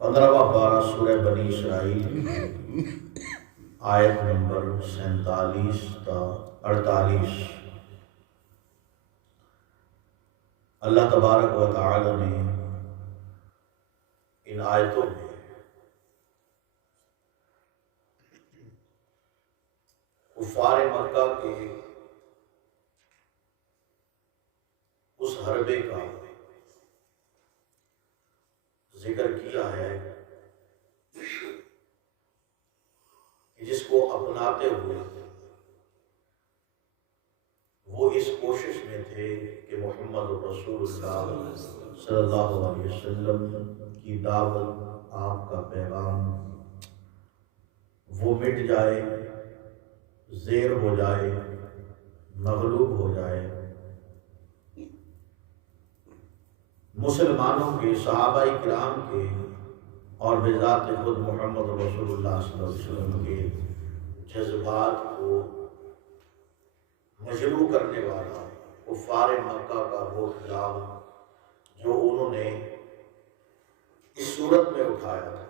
15واں پارہ سورہ بنی اسرائیل آیت نمبر 47 تا 48۔ اللہ تبارک و تعالی نے ان آیتوں میں کفار مکہ کے اس حربے کا ذکر کیا ہے کہ جس کو اپناتے ہوئے وہ اس کوشش میں تھے کہ محمد رسول اللہ صلی اللہ علیہ وسلم کی دعوت، آپ کا پیغام وہ مٹ جائے، زیر ہو جائے، مغلوب ہو جائے۔ مسلمانوں کے، صحابہ کرام کے اور بذات خود محمد رسول اللہ صلی اللہ علیہ وسلم کے جذبات کو مجروح کرنے والا کفار مکہ کا وہ الزام جو انہوں نے اس صورت میں اٹھایا تھا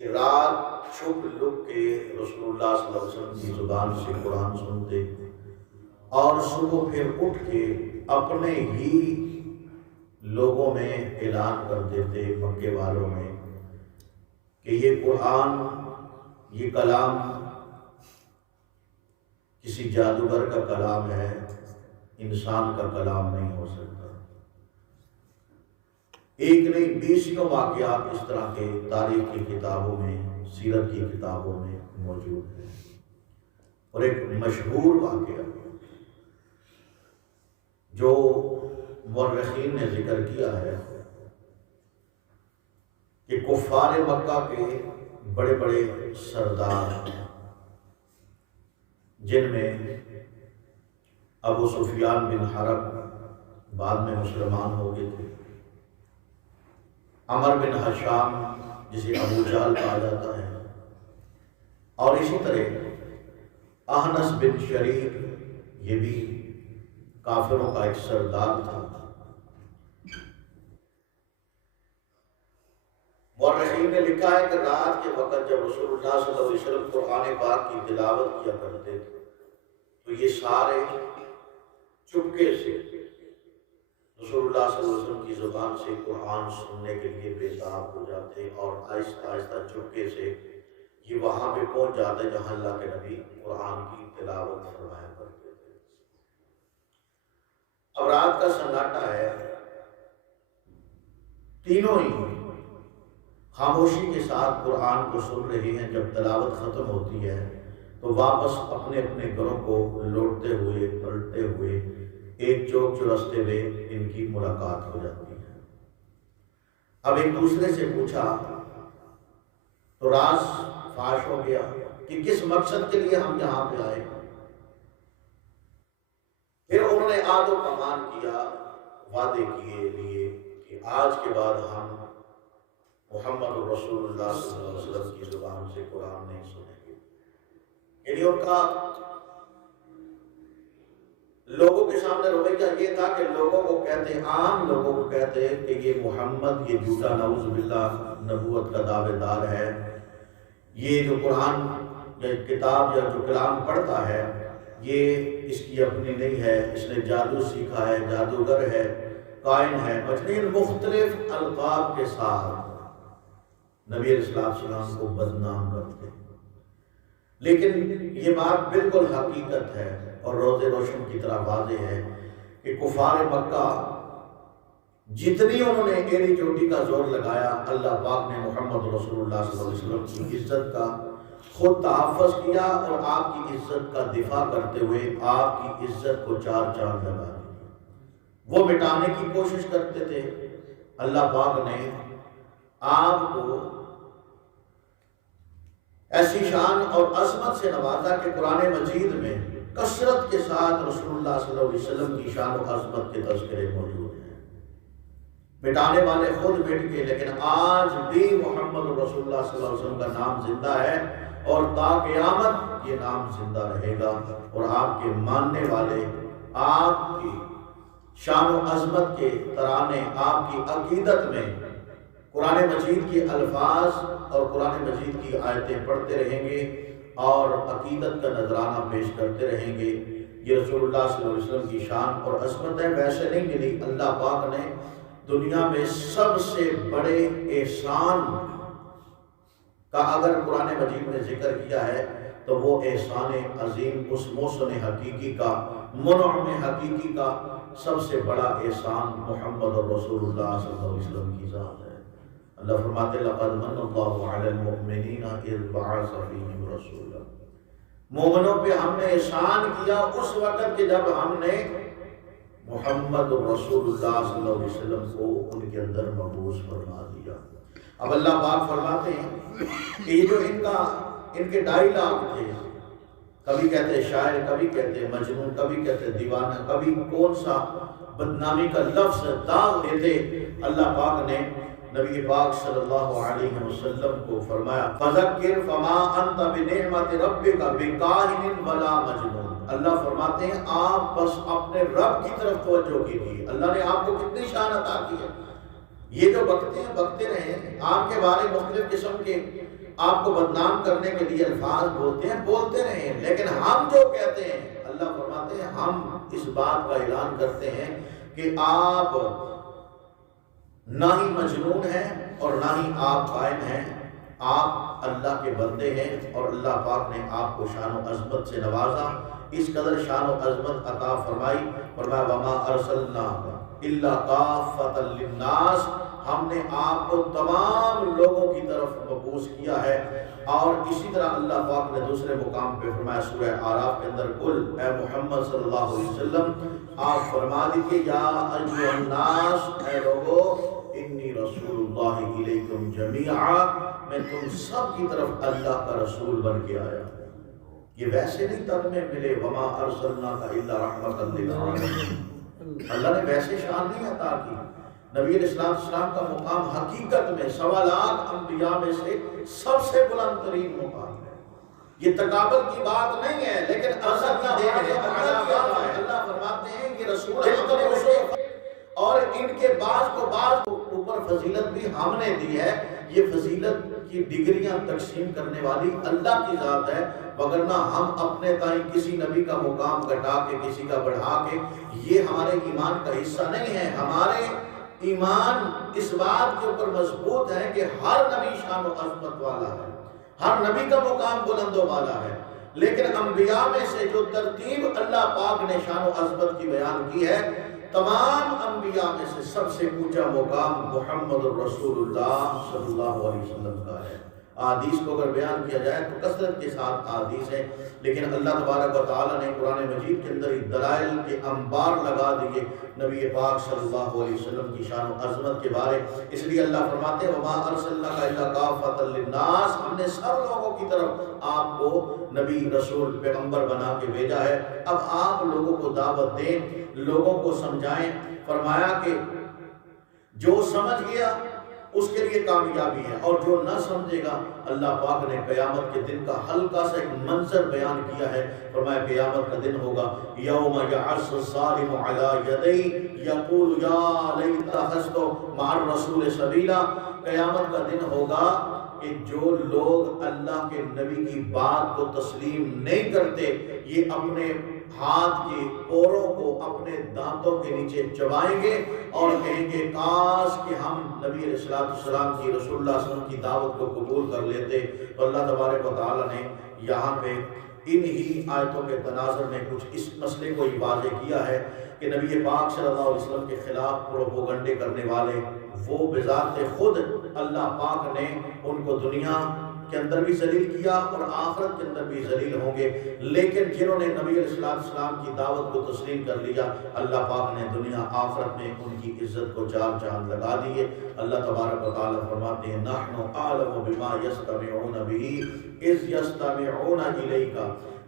کہ رات چھپ لپ کے رسول اللہ صلی اللہ علیہ وسلم کی زبان سے قرآن سنتے اور صبح پھر اٹھ کے اپنے ہی لوگوں میں اعلان کر دیتے، مکے والوں میں، کہ یہ قرآن، یہ کلام کسی جادوگر کا کلام ہے، انسان کا کلام نہیں ہو سکتا۔ ایک نہیں 20 واقعات اس طرح کے تاریخ کی کتابوں میں، سیرت کی کتابوں میں موجود ہیں۔ اور ایک مشہور واقعہ جو مورخین نے ذکر کیا ہے کہ کفار مکہ کے بڑے بڑے سردار، جن میں ابو سفیان بن حرب بعد میں مسلمان ہو گئے تھے، عمر بن حشام جسے ابو جہل کہا جاتا ہے، اور اسی طرح احنس بن شریک، یہ بھی کافروں کا ایک سردار تھا۔ مورخین نے لکھا ہے کہ رات کے وقت جب رسول اللہ صلی اللہ علیہ وسلم قرآن پاک کی تلاوت کیا کرتے تھے تو یہ سارے چپکے سے رسول اللہ صلی اللہ علیہ وسلم کی زبان سے قرآن سننے کے لیے بےتاب ہو جاتے، اور آہستہ آہستہ چپکے سے یہ وہاں پہ پہنچ جاتے جہاں اللہ کے نبی قرآن کی تلاوت فرمایا کرتے تھے۔ اب رات کا سناٹا ہے، تینوں ہی خاموشی کے ساتھ قرآن کو سن رہی ہیں۔ جب تلاوت ختم ہوتی ہے تو واپس اپنے اپنے گھروں کو لوٹتے ہوئے، پلٹتے ہوئے، ایک چوک چرستے ہوئے ان کی ملاقات ہو جاتی ہے۔ اب ایک دوسرے سے پوچھا تو راز فاش ہو گیا کہ کس مقصد کے لیے ہم یہاں پہ آئے۔ پھر انہوں نے عہد و پیمان کیا، وعدے کیے لیے کہ آج کے بعد ہم محمد رسول اللہ صلی اللہ علیہ وسلم کی زبان سے قرآن نہیں سنیں گے۔ یعنی ان کا لوگوں کے سامنے رویہ یہ تھا کہ لوگوں کو کہتے، عام لوگوں کو کہتے کہ یہ محمد، یہ جھوٹا نعوذ باللہ نبوت کا دعوے دار ہے، یہ جو قرآن یا کتاب یا جو کلام پڑھتا ہے یہ اس کی اپنی نہیں ہے، اس نے جادو سیکھا ہے، جادوگر ہے، کائن ہے، مجنون، مختلف القاب کے ساتھ نبی علیہ السلام کو بدنام کرتے۔ لیکن یہ بات بالکل حقیقت ہے اور روز روشن کی طرح واضح ہے کہ کفار مکہ جتنی انہوں نے ایڑی چوٹی کا زور لگایا، اللہ پاک نے محمد رسول اللہ صلی اللہ علیہ وسلم کی عزت کا خود تحفظ کیا اور آپ کی عزت کا دفاع کرتے ہوئے آپ کی عزت کو چار چاند لگا دیا۔ وہ مٹانے کی کوشش کرتے تھے، اللہ پاک نے آپ کو ایسی شان اور عظمت سے نوازا کہ قرآن مجید میں کثرت کے ساتھ رسول اللہ صلی اللہ علیہ وسلم کی شان و عظمت کے تذکرے موجود ہیں۔ مٹانے والے خود مٹ گئے، لیکن آج بھی محمد رسول اللہ صلی اللہ علیہ وسلم کا نام زندہ ہے اور تا قیامت یہ نام زندہ رہے گا، اور آپ کے ماننے والے آپ کی شان و عظمت کے ترانے، آپ کی عقیدت میں قرآن مجید کے الفاظ اور قرآن مجید کی آیتیں پڑھتے رہیں گے اور عقیدت کا نذرانہ پیش کرتے رہیں گے۔ یہ رسول اللہ صلی اللہ علیہ وسلم کی شان اور عظمت ہے، ویسے نہیں ملی۔ اللہ پاک نے دنیا میں سب سے بڑے احسان کا اگر قرآن مجید میں ذکر کیا ہے تو وہ احسان عظیم، اس محسن حقیقی کا، منعم حقیقی کا سب سے بڑا احسان محمد رسول اللہ صلی اللہ علیہ وسلم کی ذات ہے۔ اللہ فرماتے ہیں لقد من اللہ علی المؤمنین اذ بعث فیہم رسولا، مومنوں پہ ہم نے احسان کیا اس وقت کہ جب ہم نے محمد رسول اللہ صلی اللہ علیہ وسلم کو ان کے اندر مبعوث فرما دیا۔ اب اللہ پاک فرماتے ہیں کہ یہ جو ان کے ڈائیلاگ تھے، کبھی کہتے شاعر، کبھی کہتے مجنون، کبھی کہتے دیوانہ، کبھی کون سا بدنامی کا لفظ داغ دیتے، اللہ پاک نے نبی پاک صلی اللہ علیہ وسلم کو فرمایا فذکر فما انت بنعمت ربک بکاہن ولا مجنون۔ اللہ فرماتے ہیں آپ بس اپنے رب کی طرف توجہ کیجیے، اللہ نے آپ کو کتنی شان عطا کی ہے۔ یہ جو بکتے ہیں بکتے رہیں، آپ کے بارے مختلف قسم کے آپ کو بدنام کرنے کے لیے الفاظ بولتے ہیں، بولتے رہیں، لیکن ہم جو کہتے ہیں، اللہ فرماتے ہیں ہم اس بات کا اعلان کرتے ہیں کہ آپ نہ ہی مجنون ہیں اور نہ ہی آپ قائم ہیں، آپ اللہ کے بندے ہیں اور اللہ پاک نے آپ کو شان و عظمت سے نوازا، اس قدر شان و عظمت عطا فرمائی۔ فرمایا وما ارسلناک الا کافۃ للناس، ہم نے آپ کو تمام لوگوں کی طرف مبعوث کیا ہے۔ اور اسی طرح اللہ پاک نے دوسرے مقام پہ فرمایا سورہ اعراف کے اندر قل، اے محمد صلی اللہ علیہ وسلم آپ فرما دیجئے یا ایھا الناس، اے لوگو انی رسول اللہ الیکم جمیعا، میں تم سب کی طرف اللہ کا رسول بن کے آیا۔ یہ ویسے نہیں تمہیں ملے وما ارسلناک الا رحمۃ للعالمین، اللہ نے ویسے شان نہیں عطا کی۔ نبی علیہ السلام کا مقام حقیقت میں 1.25 لاکھ انبیاء میں سے سب سے بلند ترین مقام ہے۔ یہ تکابر کی بات نہیں ہے، لیکن اللہ کی دین ہے، اللہ فرماتے ہیں یہ رسول اور ان کے بعض کو اوپر فضیلت بھی ہم نے دی ہے۔ یہ فضیلت کی ڈگریاں تقسیم کرنے والی اللہ کی ذات ہے، وگرنہ ہم اپنے تائیں کسی نبی کا مقام گھٹا کے کسی کا بڑھا کے، یہ ہمارے ایمان کا حصہ نہیں ہے۔ ہمارے ایمان اس بات کے اوپر مضبوط ہے کہ ہر نبی شان و عظمت والا ہے، ہر نبی کا مقام بلند و بالا ہے، لیکن انبیاء میں سے جو ترتیب اللہ پاک نے شان و عظمت کی بیان کی ہے، تمام انبیاء میں سے سب سے اونچا مقام محمد الرسول اللہ صلی اللہ علیہ وسلم کا ہے۔ احادیث کو اگر بیان کیا جائے تو کثرت کے ساتھ احادیث ہیں، لیکن اللہ تبارک و تعالیٰ نے قرآن مجید کے اندر دلائل کے انبار لگا دیے نبی پاک صلی اللہ علیہ وسلم کی شان و عظمت کے بارے۔ اس لیے اللہ فرماتے ہیں وما ارسلناک الا کافۃ للناس، ہم نے سب لوگوں کی طرف آپ کو نبی رسول پیغمبر بنا کے بھیجا ہے۔ اب آپ لوگوں کو دعوت دیں، لوگوں کو سمجھائیں۔ فرمایا کہ جو سمجھ گیا اس کے لیے کامیابی ہے، اور جو نہ سمجھے گا، اللہ پاک نے قیامت کے دن کا ہلکا سا ایک منظر بیان کیا ہے۔ فرمایا قیامت کا دن ہوگا یوم یعص الظالم علی یدیہ یقول یا لیت اتخذت مع الرسول سبیلا، قیامت کا دن ہوگا کہ جو لوگ اللہ کے نبی کی بات کو تسلیم نہیں کرتے، یہ اپنے ہاتھ کے پوروں کو اپنے دانتوں کے نیچے چبائیں گے اور کہیں گے کاش کہ ہم نبی علیہ السلام کی، رسول اللہ صلی اللہ علیہ وسلم کی دعوت کو قبول کر لیتے۔ تو اللہ تبارک و تعالیٰ نے یہاں پہ انہی آیتوں کے تناظر میں کچھ اس مسئلے کو ہی واضح کیا ہے کہ نبی پاک صلی اللہ علیہ وسلم کے خلاف پروپیگنڈے کرنے والے وہ بذات خود اللہ پاک نے ان کو دنیا کے اندر بھی ذلیل کیا اور آخرت کے اندر بھی ذلیل ہوں گے، لیکن جنہوں نے نبی علیہ السلام کی دعوت کو تسلیم کر لیا، اللہ پاک نے دنیا آخرت میں ان کی عزت کو چار چاند لگا دیے۔ اللہ تبارک و تعالیٰ فرماتے ہیں نحن اعلم بما یستمعون به اذ یستمعون الیک،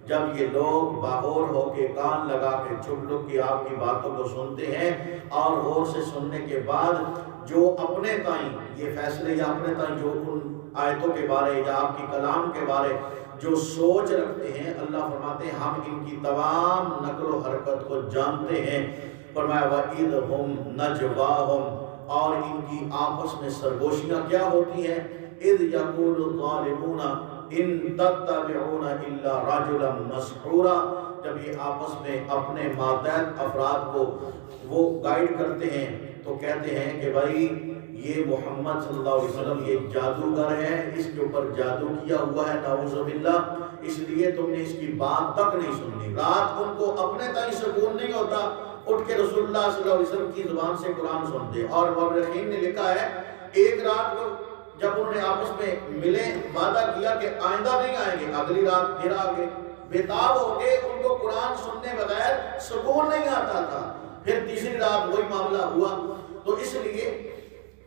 جب یہ لوگ باہور ہو کے کان لگا کے چھپ چھپ کے آپ کی باتوں کو سنتے ہیں، اور غور سے سننے کے بعد جو اپنے تائیں یہ فیصلے یا اپنے تائیں جو ان آیتوں کے بارے یا آپ کی کلام کے بارے جو سوچ رکھتے ہیں، اللہ فرماتے ہیں ہم ان کی تمام نقل و حرکت کو جانتے ہیں۔ فرمایا وَإِذْ هُمْ نَجْوَاهُمْ اور ان کی آپس میں سرگوشیاں کیا ہوتی ہیں؟ اذ یقول الظالمون ان تتبعون الا رجلا مسحورا، جب یہ آپس میں اپنے ماتحت افراد کو وہ گائیڈ کرتے ہیں تو کہتے ہیں کہ بھائی یہ محمد صلی اللہ علیہ وسلم یہ جادوگر ہے، اس کے اوپر جادو کیا ہوا ہے نعوذ باللہ، اس لیے تم نے اس کی بات تک نہیں سننی۔ رات ان کو اپنے تئیں سکون نہیں ہوتا، اٹھ کے رسول اللہ صلی اللہ علیہ وسلم کی زبان سے قرآن سنتے۔ اور مورخین نے لکھا ہے ایک رات کو جب انہوں نے آپس میں ملے، وعدہ کیا کہ آئندہ نہیں آئیں گے، اگلی رات پھر آگے بےتاب ہو کے ان کو قرآن سننے بغیر سکون نہیں آتا تھا۔ پھر تیسری رات وہی معاملہ ہوا۔ تو اس لیے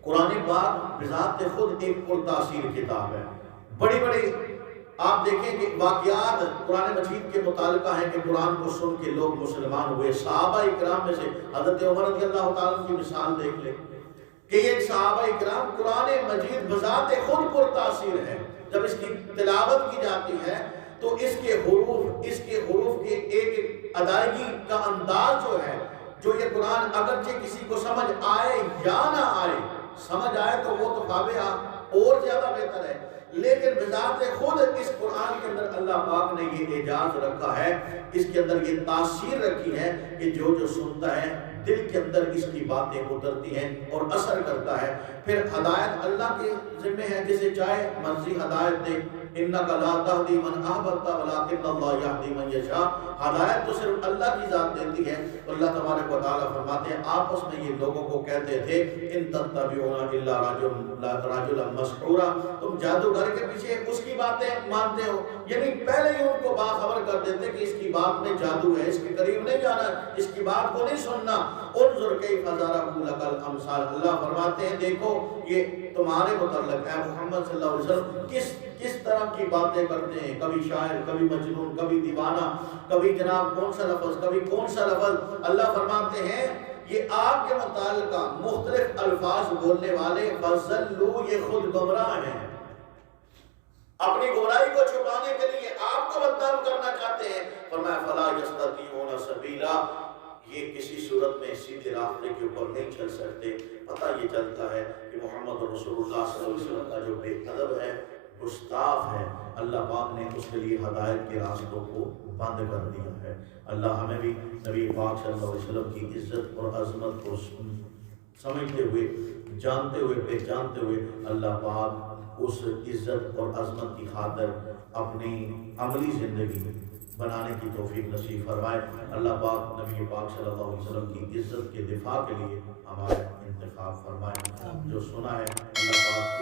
قرآن پاک بذات خود ایک پرتاثیر کتاب ہے۔ بڑی بڑی آپ دیکھیں کہ واقعات قرآن مجید کے متعلقہ ہیں کہ قرآن کو سن کے لوگ مسلمان ہوئے۔ صحابہ اکرام میں سے حضرت عمر رضی اللہ تعالیٰ کی مثال دیکھ لیں کہ یہ صحابہ اکرام قرآن مجید بذات خود پرتاثیر ہے۔ جب اس کی تلاوت کی جاتی ہے تو اس کے حروف کے ایک ادائیگی کا انداز جو ہے، جو یہ قرآن اگرچہ کسی کو سمجھ آئے یا نہ آئے، سمجھ آئے تو وہ تو قابل اور زیادہ بہتر ہے، لیکن بذات خود اس قرآن کے اندر اللہ پاک نے یہ اعجاز رکھا ہے، اس کے اندر یہ تاثیر رکھی ہے کہ جو سنتا ہے دل کے اندر اس کی باتیں اترتی ہیں اور اثر کرتا ہے۔ پھر ہدایت اللہ کے ذمہ ہے، جسے چاہے مرضی ہدایت دے۔ انک لا تہدی من احببت ولکن اللہ یہدی من یشاء، ہدایت تو صرف اللہ کی ذات دیتی ہے۔ تو اللہ تبارک و تعالیٰ فرماتے ہیں آپس میں یہ لوگوں کو کہتے تھے ان تتبعون الا رجلا مسحورا، تم جادوگر کے پیچھے اس کی باتیں مانتے ہو، یعنی پہلے ہی ان کو باخبر کر دیتے کہ اس کی بات میں جادو ہے، اس کے قریب نہیں جانا، اس کی بات کو نہیں سننا۔ انظر کیف ضربوا لک الامثال، اللہ فرماتے ہیں دیکھو یہ تمہارے متعلق ہے محمد صلی اللہ علیہ وسلم کس طرح کی باتیں کرتے ہیں، کبھی شاعر، کبھی مجنون، کبھی دیوانہ، کبھی جناب کون سا لفظ، کبھی کون سا لفظ۔ اللہ فرماتے ہیں یہ آپ کے متعلقہ مختلف الفاظ بولنے والے فضلوا، یہ خود گمراہ ہیں، اپنی گمراہی کو چھپانے کے لیے آپ کو بدنام کرنا چاہتے ہیں۔ فرمایا فلا یستطیعون سبیلا، یہ کسی صورت میں سیدھے راستے کے اوپر نہیں چل سکتے۔ پتہ یہ چلتا ہے کہ محمد رسول اللہ صلی اللہ علیہ وسلم کا جو بے ادب ہے، گستاخ ہے، اللہ پاک نے اس کے لیے ہدایت کے راستوں کو بند کر دیا ہے۔ اللہ ہمیں بھی نبی پاک صلی اللہ علیہ وسلم کی عزت اور عظمت کو سمجھتے ہوئے، جانتے ہوئے، پہچانتے ہوئے اللہ پاک اس عزت اور عظمت کی خاطر اپنی عملی زندگی بنانے کی توفیق نصیب فرمائے۔ اللہ پاک نبی پاک صلی اللہ علیہ وسلم کی عزت کے دفاع کے لیے ہمارا انتخاب فرمائے۔ جو سنا ہے اللہ پاک